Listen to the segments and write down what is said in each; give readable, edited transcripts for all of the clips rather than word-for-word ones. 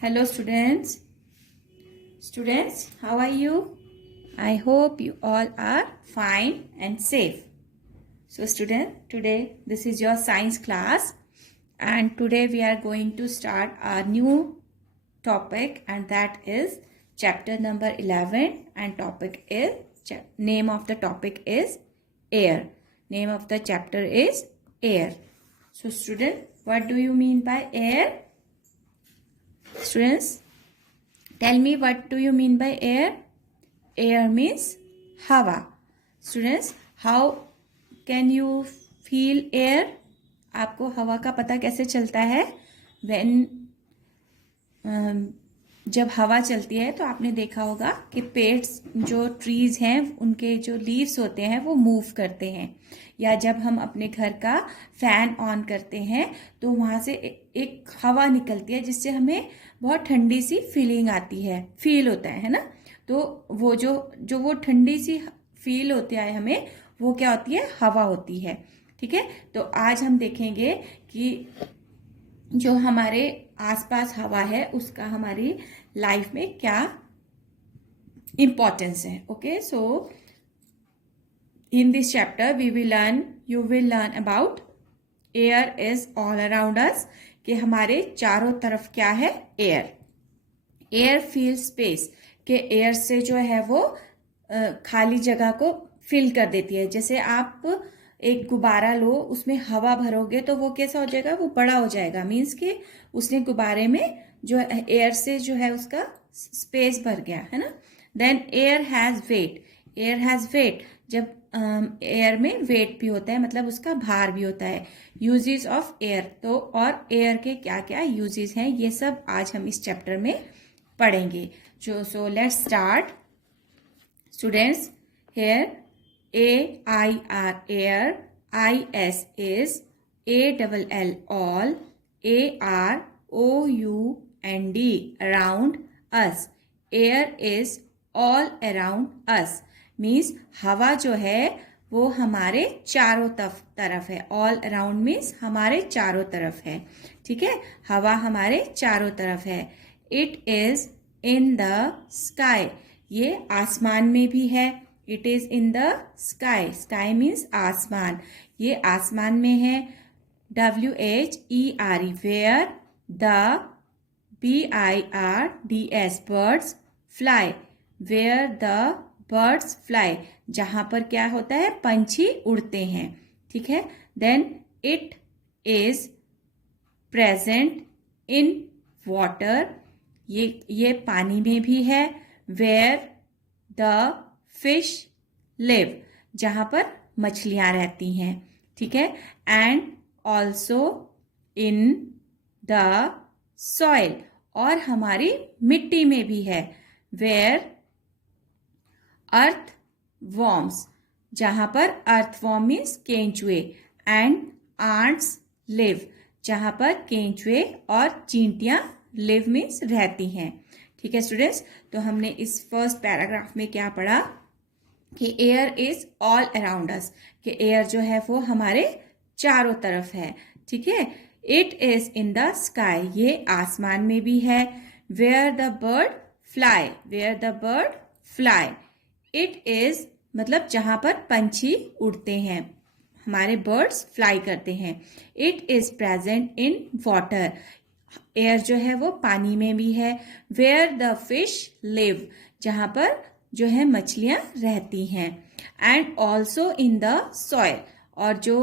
Hello students. Students, how are you? I hope you all are fine and safe. So student, today this is your science class and today we are going to start our new topic and that is chapter number 11 and topic is name of the topic is air. Name of the chapter is air. So student, what do you mean by air? Students, tell me what do you mean by air? Air means हवा. Students, how can you feel air? आपको हवा का पता कैसे चलता है? When जब हवा चलती है तो आपने देखा होगा कि पेड्स जो ट्रीज हैं उनके जो लीव्स होते हैं वो मूव करते हैं, या जब हम अपने घर का फैन ऑन करते हैं तो वहाँ से एक हवा निकलती है जिससे हमें बहुत ठंडी सी फीलिंग आती है, फील होता है ना। तो वो जो वो ठंडी सी फील होती है हमें, वो क्या होती है? हवा होती है। ठीक है, तो आज हम देखेंगे कि जो हमारे आसपास हवा है उसका हमारी लाइफ में क्या इम्पोर्टेंस है। Okay, so in this chapter you will learn about air is all around us, कि हमारे चारों तरफ क्या है? एयर। एयर फिल स्पेस, कि एयर से जो है वो खाली जगह को फिल कर देती है। जैसे आप एक गुब्बारा लो, उसमें हवा भरोगे तो वो कैसा हो जाएगा? वो बड़ा हो जाएगा। मीन्स कि उसने गुब्बारे में जो एयर से जो है उसका स्पेस भर गया है ना। Then air has weight. Air has weight, जब एयर में वेट भी होता है, मतलब उसका भार भी होता है। यूजेस ऑफ एयर, तो और एयर के क्या क्या यूजेस हैं ये सब आज हम इस चैप्टर में पढ़ेंगे। So let's start students. Here AIR air, IS is ALL all, AROUND around us. Air is all around us means हवा जो है वो हमारे चारों तरफ है। all around means हमारे चारों तरफ है। ठीक है, हवा हमारे चारों तरफ है। It is in the sky, ये आसमान में भी है। It is in the sky, sky means आसमान, ये आसमान में है। WHERE where the BIRDS birds fly, where the birds fly, जहां पर क्या होता है? पंछी उड़ते हैं। ठीक है, then it is present in water, ये पानी में भी है। वेयर द फिश लिव, जहां पर मछलियां रहती हैं। ठीक है, and also in the soil, और हमारी मिट्टी में भी है। वेयर अर्थ वॉर्म्स, जहां पर अर्थ वॉर्म मीन्स केंचुए, एंड आंट्स लिव, जहां पर केंचुए और चींटियां लिव मीन्स रहती हैं। ठीक है स्टूडेंट्स, तो हमने इस फर्स्ट पैराग्राफ में क्या पढ़ा कि air is all around us, कि एयर जो है वो हमारे चारों तरफ है। ठीक है, it is in the sky, ये आसमान में भी है। Where the bird fly, where the bird fly, it is मतलब जहां पर पंछी उड़ते हैं, हमारे बर्ड्स फ्लाई करते हैं। It is present in water, air जो है वो पानी में भी है। वेयर द फिश लिव, जहां पर जो है मछलियां रहती हैं। And also in the soil, और जो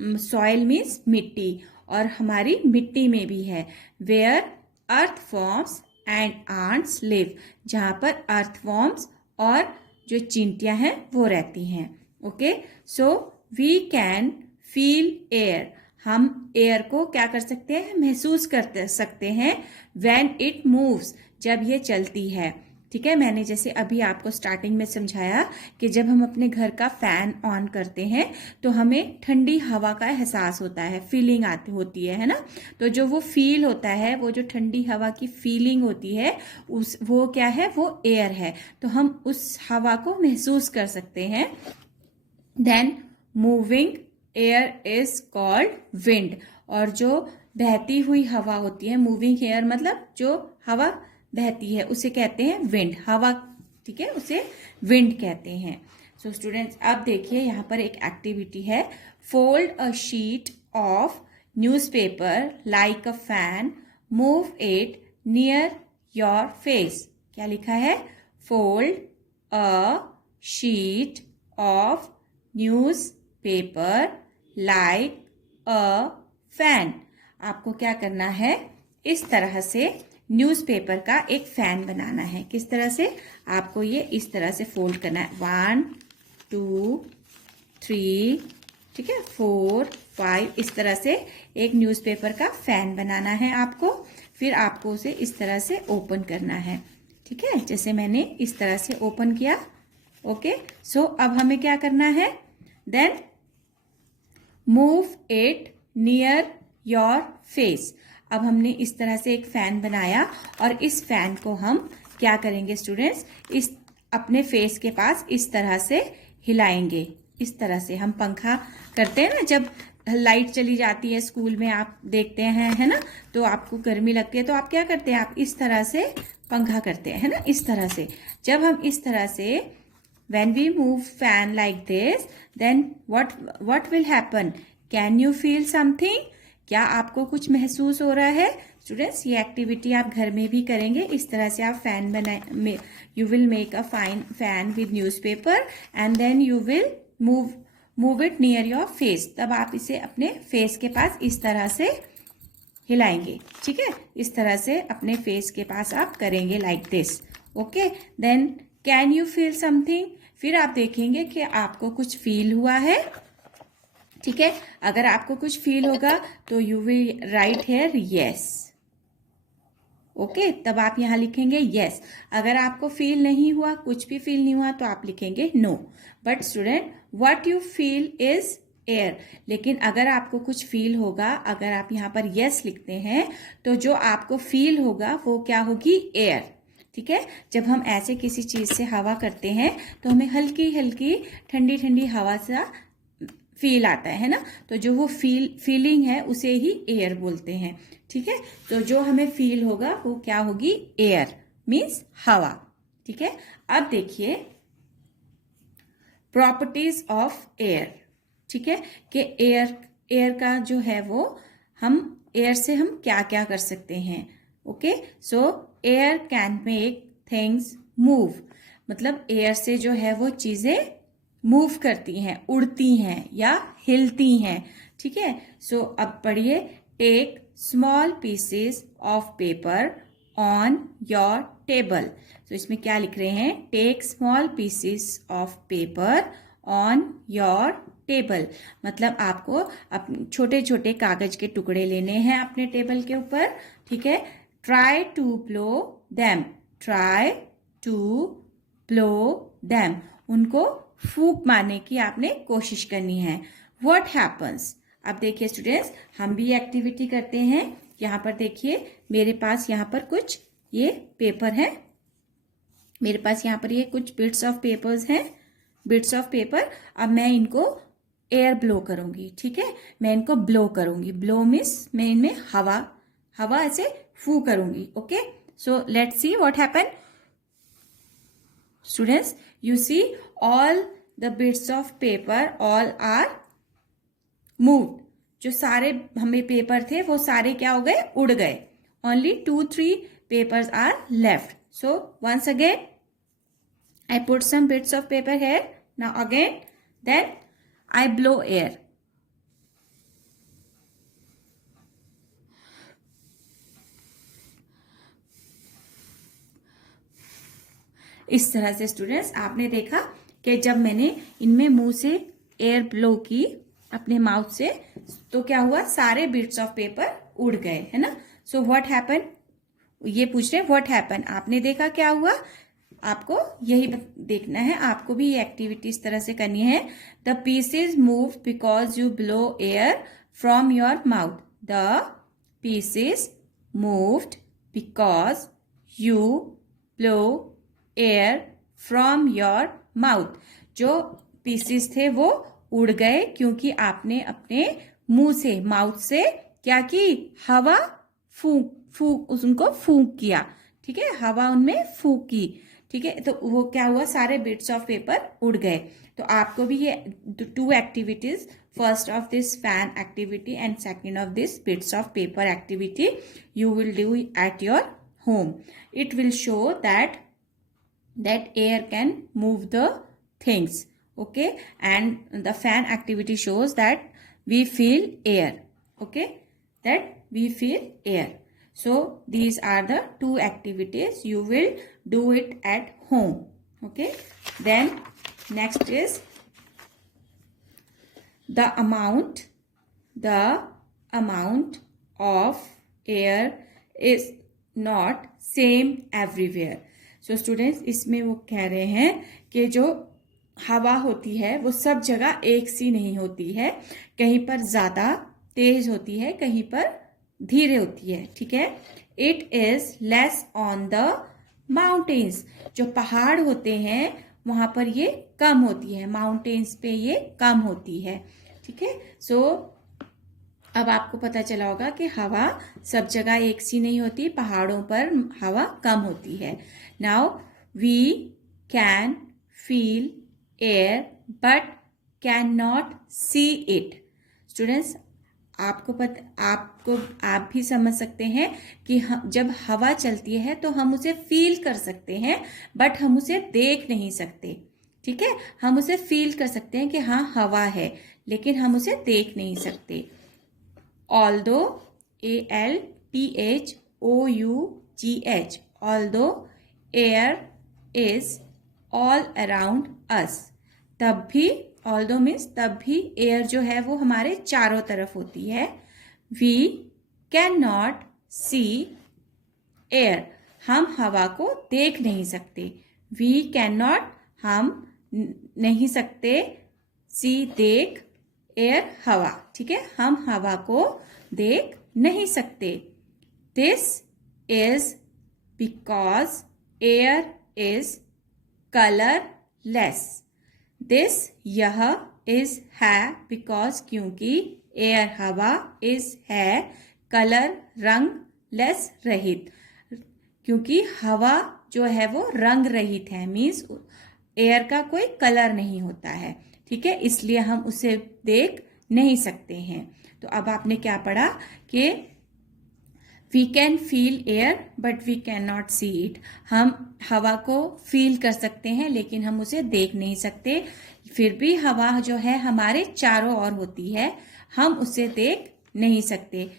सॉइल मीन्स मिट्टी, और हमारी मिट्टी में भी है। Where earth forms and ants live, जहां पर अर्थ फॉर्म्स और जो चींटियां हैं वो रहती हैं। Okay, so we can feel air, हम एयर को क्या कर सकते हैं? महसूस कर सकते हैं। व्हेन इट मूव्स, जब ये चलती है। ठीक है, मैंने जैसे अभी आपको स्टार्टिंग में समझाया कि जब हम अपने घर का फैन ऑन करते हैं तो हमें ठंडी हवा का एहसास होता है, फीलिंग होती है ना। तो जो वो फील होता है, वो जो ठंडी हवा की फीलिंग होती है, वो क्या है? वो एयर है। तो हम उस हवा को महसूस कर सकते हैं। Then moving air is called wind, और जो बहती हुई हवा होती है, मूविंग एयर मतलब जो हवा बहती है उसे कहते हैं विंड, हवा, ठीक है, उसे विंड कहते हैं। सो स्टूडेंट्स अब देखिए यहाँ पर एक एक्टिविटी है, fold a sheet of newspaper like a fan, move it near your face. क्या लिखा है? Fold a sheet of newspaper like a fan. आपको क्या करना है, इस तरह से न्यूज़पेपर का एक फैन बनाना है। किस तरह से? आपको ये इस तरह से फोल्ड करना है, 1 2 3, ठीक है, 4 5, इस तरह से एक न्यूज़पेपर का फैन बनाना है आपको। फिर आपको उसे इस तरह से ओपन करना है, ठीक है, जैसे मैंने इस तरह से ओपन किया। ओके, सो अब हमें क्या करना है, then move it near your face. अब हमने इस तरह से एक फैन बनाया और इस फैन को हम क्या करेंगे स्टूडेंट्स, इस अपने फेस के पास इस तरह से हिलाएंगे। इस तरह से हम पंखा करते हैं ना, जब लाइट चली जाती है स्कूल में, आप देखते हैं, है ना, तो आपको गर्मी लगती है तो आप क्या करते हैं, आप इस तरह से पंखा करते हैं, है ना, इस तरह से। जब हम इस तरह से when we move fan like this, then what will happen? Can you feel something? क्या आपको कुछ महसूस हो रहा है? स्टूडेंट्स ये एक्टिविटी आप घर में भी करेंगे। इस तरह से आप फैन बनाए, you will make a fine fan with newspaper and then you will move it near your face. तब आप इसे अपने फेस के पास इस तरह से हिलाएंगे, ठीक है, इस तरह से अपने फेस के पास आप करेंगे like this. Okay, then can you feel something? फिर आप देखेंगे कि आपको कुछ फील हुआ है, ठीक है। अगर आपको कुछ फील होगा तो you will write here yes. Okay, तब आप यहां लिखेंगे यस। अगर आपको फील नहीं हुआ, कुछ भी फील नहीं हुआ, तो आप लिखेंगे no. But student what you feel is air. लेकिन अगर आपको कुछ फील होगा, अगर आप यहाँ पर यस लिखते हैं, तो जो आपको फील होगा वो क्या होगी? एयर, ठीक है। जब हम ऐसे किसी चीज से हवा करते हैं तो हमें हल्की हल्की ठंडी ठंडी हवा सा फील आता है ना, तो जो वो फीलिंग है उसे ही एयर बोलते हैं, ठीक है। तो जो हमें फील होगा वो क्या होगी? एयर, मीन्स हवा, ठीक है। अब देखिए प्रॉपर्टीज ऑफ एयर, ठीक है, कि एयर का जो है वो हम एयर से हम क्या क्या कर सकते हैं। Okay, so air can make things move, मतलब एयर से जो है वो चीजें मूव करती हैं, उड़ती हैं या हिलती हैं, ठीक है। सो अब पढ़िए, take small pieces of paper on your table. तो इसमें क्या लिख रहे हैं? Take small pieces of paper on your table, मतलब आपको छोटे छोटे कागज के टुकड़े लेने हैं अपने टेबल के ऊपर, ठीक है। Try to blow them, try to blow them, उनको फूंक मारने की आपने कोशिश करनी है। What happens? अब देखिए स्टूडेंट्स, हम भी एक्टिविटी करते हैं। यहाँ पर देखिए मेरे पास यहाँ पर कुछ ये पेपर है, मेरे पास यहाँ पर ये कुछ बिट्स ऑफ पेपर्स हैं, बिट्स ऑफ पेपर। अब मैं इनको एयर ब्लो करूंगी, ठीक है, मैं इनको ब्लो करूंगी। ब्लो मीन्स मैं इनमें हवा ऐसे फू करूंगी। Okay, so let's see what happen. Students you see all the bits of paper all are moved. जो सारे हमें पेपर थे वो सारे क्या हो गए? उड़ गए। Only 2-3 papers are left. So once again I put some bits of paper here. Now again, then I blow air. इस तरह से स्टूडेंट्स आपने देखा कि जब मैंने इनमें मुंह से एयर ब्लो की अपने माउथ से, तो क्या हुआ? सारे बिट्स ऑफ पेपर उड़ गए, है ना। सो व्हाट हैपन, ये पूछ रहे हैं व्हाट हैपन। आपने देखा क्या हुआ? आपको यही देखना है, आपको भी ये एक्टिविटी इस तरह से करनी है। The pieces move because you blow air from your mouth. The pieces moved because you blow air from your mouth. जो पीसेस थे वो उड़ गए क्योंकि आपने अपने मुंह से, माउथ से क्या की, हवा फूक उनको फूंक किया, ठीक है, हवा उनमें फूंक की, ठीक है। तो वो क्या हुआ, सारे बिट्स ऑफ पेपर उड़ गए। तो आपको भी ये 2 activities, first of this fan activity and second of this bits of paper activity you will do at your home. It will show that air can move the things, okay, and the fan activity shows that we feel air, okay, that we feel air. So these are the 2 activities, you will do it at home, okay. Then next is the amount of air is not same everywhere. So students, इसमें वो कह रहे हैं कि जो हवा होती है वो सब जगह एक सी नहीं होती है, कहीं पर ज़्यादा तेज होती है, कहीं पर धीरे होती है, ठीक है। It is less on the mountains, जो पहाड़ होते हैं वहां पर ये कम होती है, माउंटेन्स पे ये कम होती है, ठीक है। सो अब आपको पता चला होगा कि हवा सब जगह एक सी नहीं होती, पहाड़ों पर हवा कम होती है। Now we can feel air but can not see it. Students, आप भी समझ सकते हैं कि जब हवा चलती है तो हम उसे फील कर सकते हैं बट हम उसे देख नहीं सकते, ठीक है। हम उसे फील कर सकते हैं कि हाँ हवा है, लेकिन हम उसे देख नहीं सकते। although ALTHOUGH, although air is all around us, तब भी, although means तब भी air जो है वो हमारे चारों तरफ होती है। we cannot see air, हम हवा को देख नहीं सकते। we cannot, हम नहीं सकते, see देख, एयर हवा, ठीक है, हम हवा को देख नहीं सकते। This is because air is colourless. This, यह, इज है, बिकॉज क्योंकि, एयर हवा, इज है, कलर रंग, लेस रहित, क्योंकि हवा जो है वो रंग रहित है, मीन्स एयर का कोई कलर नहीं होता है, ठीक है, इसलिए हम उसे देख नहीं सकते हैं। तो अब आपने क्या पढ़ा कि we can feel air but we can not see it, हम हवा को फील कर सकते हैं लेकिन हम उसे देख नहीं सकते। फिर भी हवा जो है हमारे चारों ओर होती है, हम उसे देख नहीं सकते।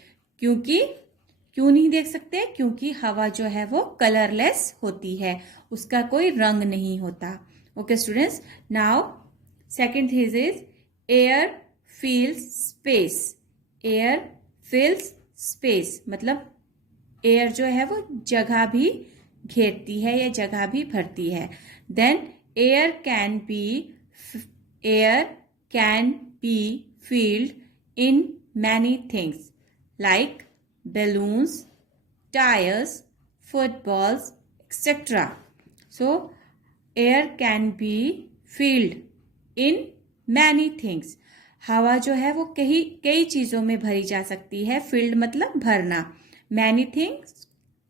क्यों नहीं देख सकते? क्योंकि हवा जो है वो कलरलेस होती है, उसका कोई रंग नहीं होता। Okay students, now second thing is air feels space. Air feels space मतलब एयर जो है वो जगह भी घेरती है या जगह भी भरती है। Then air can be filled in many things like balloons, tires, footballs, etc. So, air can be filled in many things. हवा जो है वो कई चीज़ों में भरी जा सकती है। filled मतलब भरना, many things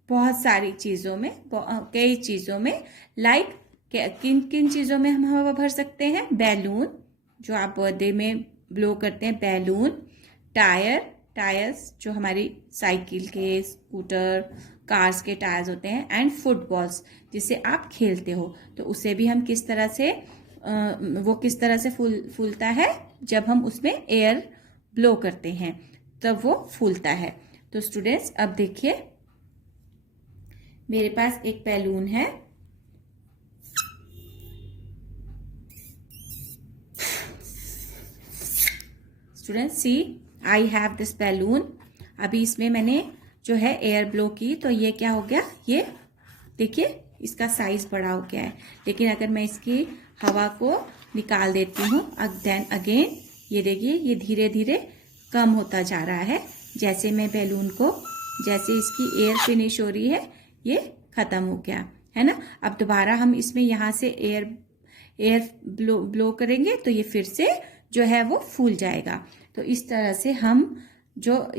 बहुत सारी चीज़ों में, कई चीज़ों में। like किन किन चीज़ों में हम हवा भर सकते हैं? बैलून, जो आप बर्थडे में ब्लो करते हैं, बैलून। टायर्स जो हमारी साइकिल के, स्कूटर, कार्स के टायर्स होते हैं। एंड फुटबॉल्स जिसे आप खेलते हो, तो उसे भी हम किस तरह से वो किस तरह से फूलता है? जब हम उसमें एयर ब्लो करते हैं तब वो फूलता है। तो स्टूडेंट्स अब देखिए, मेरे पास एक बैलून है। Students see, I have this balloon. अभी इसमें मैंने जो है एयर ब्लो की, तो ये क्या हो गया? ये देखिए इसका साइज बड़ा हो गया है। लेकिन अगर मैं इसकी हवा को निकाल देती हूँ, देन अगेन ये देखिए ये धीरे धीरे कम होता जा रहा है। जैसे मैं बैलून को, जैसे इसकी एयर फिनिश हो रही है, ये खत्म हो गया है ना। अब दोबारा हम इसमें यहाँ से एयर ब्लो करेंगे तो ये फिर से जो है वो फूल जाएगा। तो इस तरह से हम जो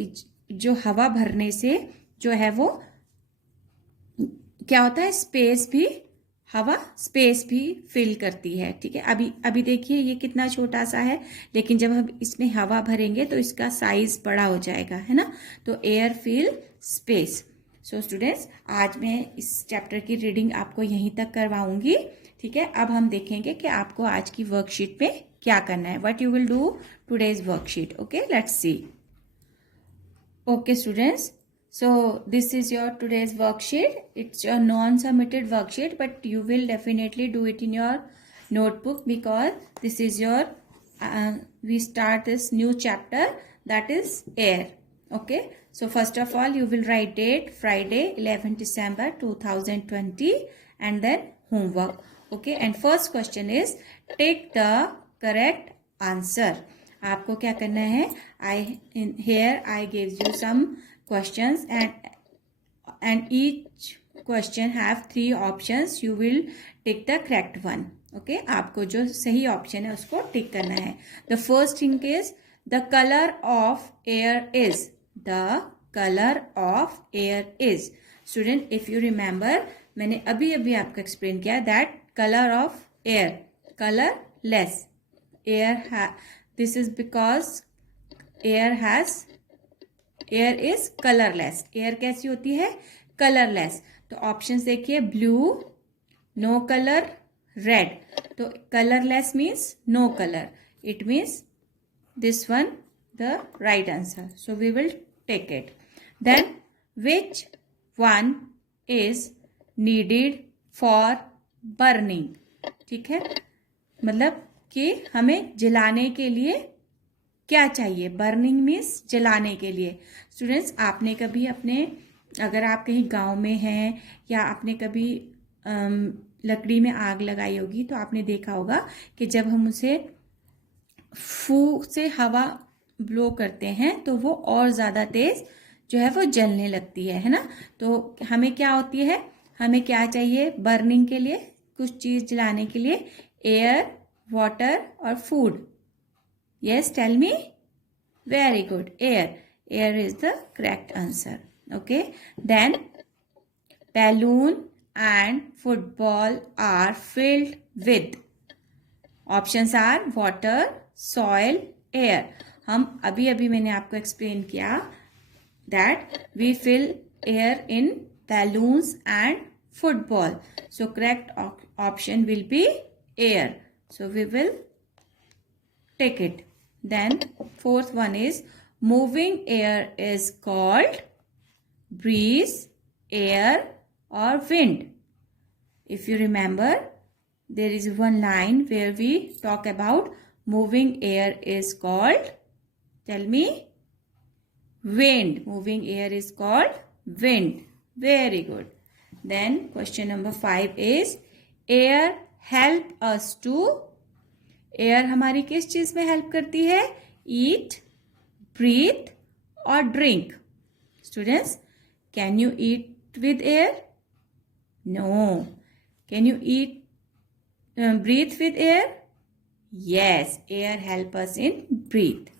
जो हवा भरने से जो है वो क्या होता है, हवा स्पेस भी फिल करती है। ठीक है, अभी देखिए ये कितना छोटा सा है, लेकिन जब हम इसमें हवा भरेंगे तो इसका साइज बड़ा हो जाएगा, है ना। तो air fill space. So students, आज मैं इस चैप्टर की रीडिंग आपको यहीं तक करवाऊंगी। ठीक है, अब हम देखेंगे कि आपको आज की वर्कशीट में क्या करना है, what you will do today's worksheet. Okay, let's see. Okay students, so this is your today's worksheet. It's your non-submitted worksheet, but you will definitely do it in your notebook because this is your we start this new chapter, that is air. Okay, so first of all you will write date Friday 11 December 2020 and then homework. Okay, and first question is take the correct answer. आपको क्या करना है, here I gave you some questions and each question have 3 options. You will tick the correct one. Okay, आपको जो सही option है उसको टिक करना है. The first thing is the color of air is. The color of air is. Student, if you remember, मैंने अभी आपको एक्सप्लेन किया that color of air, colorless. This is because air is colourless. Air कैसी होती है, colourless. तो options देखिए, blue, no colour, red. तो colourless means no colour. It means this one the right answer. So we will take it. Then which one is needed for burning. ठीक है, मतलब कि हमें जलाने के लिए क्या चाहिए. बर्निंग मीन्स जलाने के लिए. स्टूडेंट्स, आपने कभी अगर आप कहीं गांव में हैं या आपने कभी लकड़ी में आग लगाई होगी तो आपने देखा होगा कि जब हम उसे फूंक से हवा ब्लो करते हैं तो वो और ज़्यादा तेज़ जो है वो जलने लगती है ना. तो हमें क्या होती है, हमें क्या चाहिए बर्निंग के लिए, कुछ चीज़ जलाने के लिए, एयर, वाटर और food. Yes, tell me. Very good. Air. Air is the correct answer. Okay. Then balloon and football are filled with. Options are water, soil, air. हम अभी मैंने आपको explain किया that we fill air in balloons and football. So correct option will be air. So we will take it. Then fourth one is moving air is called breeze, air or wind. If you remember, there is one line where we talk about moving air is called, tell me, wind. Moving air is called wind. Very good. Then question number 5 is air help us to. Air हमारी किस चीज में help करती है, eat, breathe और drink. Students, can you eat with air? No. Can you eat breathe with air? Yes, air help us in breathe.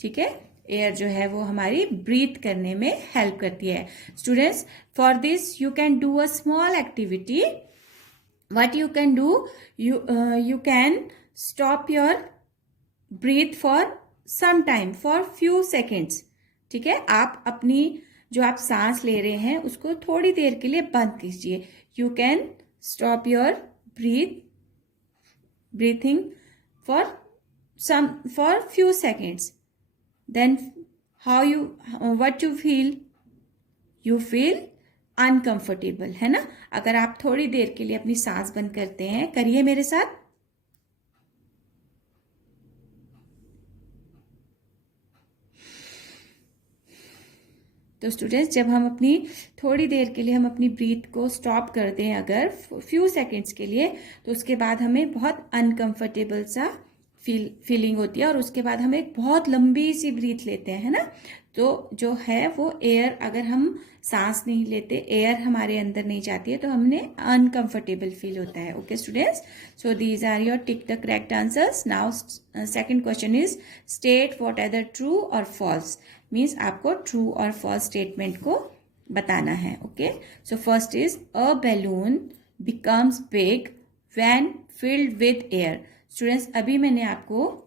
ठीक है, air जो है वो हमारी ब्रीथ करने में हेल्प करती है. Students, for this you can do a small activity. What you can do, you can stop your breath for some time, for few seconds. ठीक है, आप अपनी जो आप सांस ले रहे हैं उसको थोड़ी देर के लिए बंद कीजिए. You can stop your breathing for few seconds. Then what you feel? You feel uncomfortable, है ना. अगर आप थोड़ी देर के लिए अपनी सांस बंद करते हैं, करिए मेरे साथ. तो स्टूडेंट्स, जब हम अपनी थोड़ी देर के लिए हम अपनी ब्रीथ को स्टॉप कर दें अगर फ्यू सेकंड्स के लिए, तो उसके बाद हमें बहुत अनकंफर्टेबल सा फीलिंग होती है और उसके बाद हम एक बहुत लंबी सी ब्रीथ लेते हैं, है ना. तो जो है वो एयर, अगर हम सांस नहीं लेते, एयर हमारे अंदर नहीं जाती है तो हमने अनकंफर्टेबल फील होता है. Okay students, so these are your tick the correct answers. Now second question is state what are the true और फॉल्स. मीन्स आपको ट्रू और फॉल्स स्टेटमेंट को बताना है. Okay, so first is a balloon becomes big when filled with air. Students, अभी मैंने आपको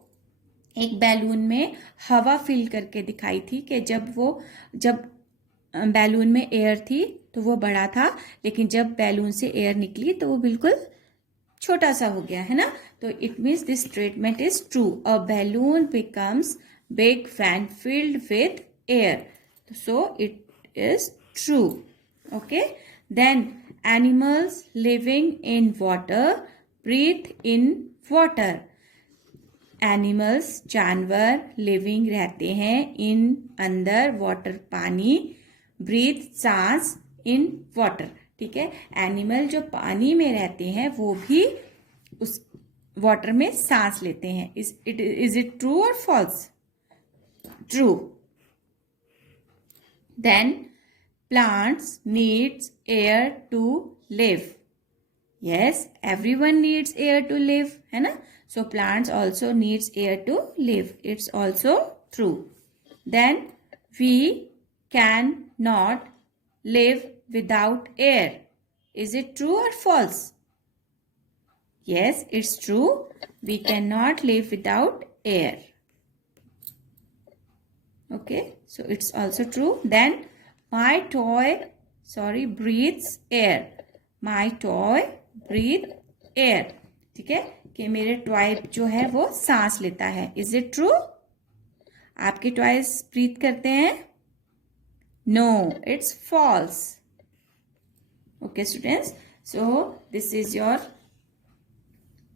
एक बैलून में हवा फिल करके दिखाई थी कि जब बैलून में एयर थी तो वो बड़ा था, लेकिन जब बैलून से एयर निकली तो वो बिल्कुल छोटा सा हो गया, है ना. तो it means this statement is true. A balloon becomes big when filled with air. So it is true. Okay, then animals living in water breathe in water. Animals, जानवर लिविंग रहते हैं इन अंदर वाटर पानी, ब्रीथ सांस, in water. ठीक है, animal जो पानी में रहते हैं वो भी उस वाटर में सांस लेते हैं. इज इट ट्रू और false? True. Then plants needs air to live. Yes, everyone needs air to live, है ना. So plants also needs air to live. It's also true. Then we cannot live without air. Is it true or false? Yes, it's true. We cannot live without air. Okay, so it's also true. Then my toy, breathes air. My toy breathes air. ठीक है, कि मेरे toy जो है वो सांस लेता है. Is it true? आपके टॉयज ब्रीथ करते हैं? No, it's false. Okay students, so this is your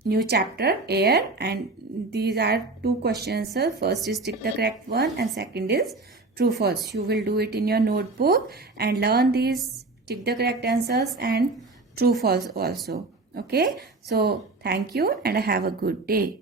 new chapter air and these are 2 questions. First is tick the correct one and second is true false. You will do it in your notebook and learn these tick the correct answers and true false also. Okay, so thank you and have a good day.